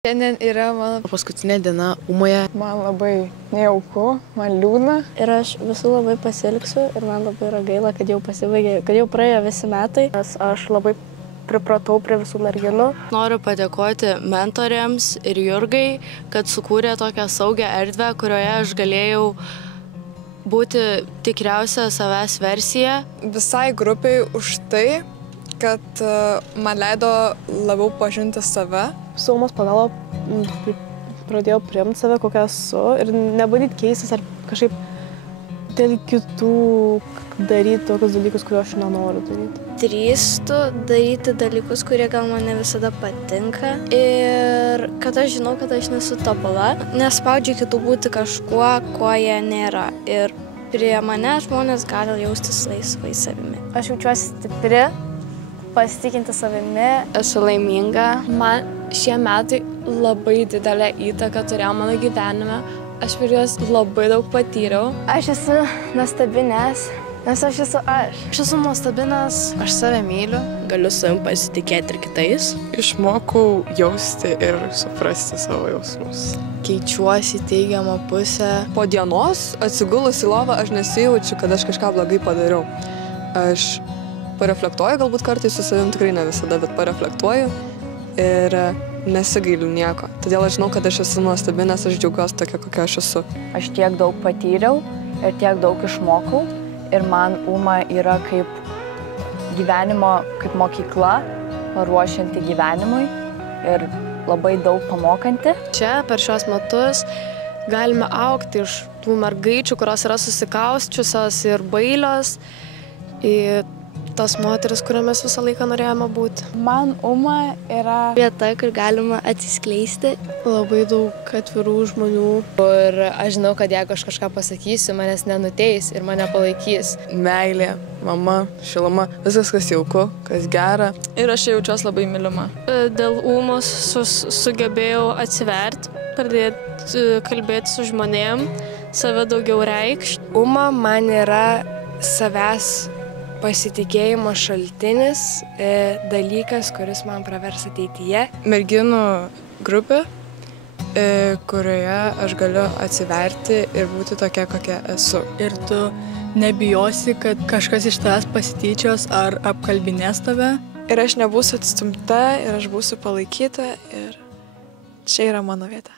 Šiandien yra mano paskutinė diena Umoje. Man labai nejauku, man liūdna. Ir aš visų labai pasiilgsiu ir man labai yra gaila, kad jau pasibaigė, kad jau praėjo visi metai, nes aš labai pripratau prie visų merginų. Noriu padėkoti mentoriams ir Jurgai, kad sukūrė tokią saugią erdvę, kurioje aš galėjau būti tikriausia savęs versija. Visai grupiai už tai, kad man leido labiau pažinti save. Su Umos pagalba pradėjau priimti save, kokia esu ir nebandyti keistis ar kažkaip dėl kitų daryti tokius dalykus, kuriuos aš nenoriu daryti. Drįstu daryti dalykus, kurie gal man ne visada patinka ir kad aš žinau, kad aš nesu tobula, nespaudžiu kitų būti kažkuo, kuo jie nėra ir prie mane žmonės gali jaustis laisvai savimi. Aš jaučiuosi stipri, pasitikinti savimi. Esu laiminga. Man šie metai labai didelę įtaką turėjo mano gyvenime. Aš per juos labai daug patyriau. Aš esu nuostabi, nes aš esu aš. Aš esu nuostabi, nes aš save myliu. Galiu savim pasitikėti ir kitais. Išmokau jausti ir suprasti savo jausmus. Keičiuosi teigiamą pusę. Po dienos atsigulus į lovą aš nesijaučiu, kad aš kažką blogai padariau. Aš pareflektuoju, galbūt kartais su savim, tikrai ne visada, bet pareflektuoju ir nesigailiu nieko. Todėl aš žinau, kad aš esu nuostabi, nes aš džiaugiuosi tokia, kokia aš esu. Aš tiek daug patyriau ir tiek daug išmokau ir man Uma yra kaip gyvenimo, kaip mokykla, paruošianti gyvenimui ir labai daug pamokanti. Čia per šios metus galime augti iš tų mergaičių, kurios yra susikausčiusios ir bailios, į tas moteris, kuriomis visą laiką norėjome būti. Man Uma yra Vieta, kur galima atsiskleisti. Labai daug atvirų žmonių. Ir aš žinau, kad jeigu aš kažką pasakysiu, manęs nenuteis ir mane palaikys. Meilė, mama, šiluma, viskas, kas jauku, kas gera. Ir aš jaučiuosi labai mylima. Dėl Umos sugebėjau atsiverti, pradėti kalbėti su žmonėm, save daugiau reikšti. Uma man yra savęs pasitikėjimo šaltinis, dalykas, kuris man pravers ateityje. Merginų grupė, kurioje aš galiu atsiverti ir būti tokia, kokia esu. Ir tu nebijosi, kad kažkas iš tavęs pasityčios ar apkalbinės tave. Ir aš nebūsiu atstumta, ir aš būsiu palaikyta, ir čia yra mano vieta.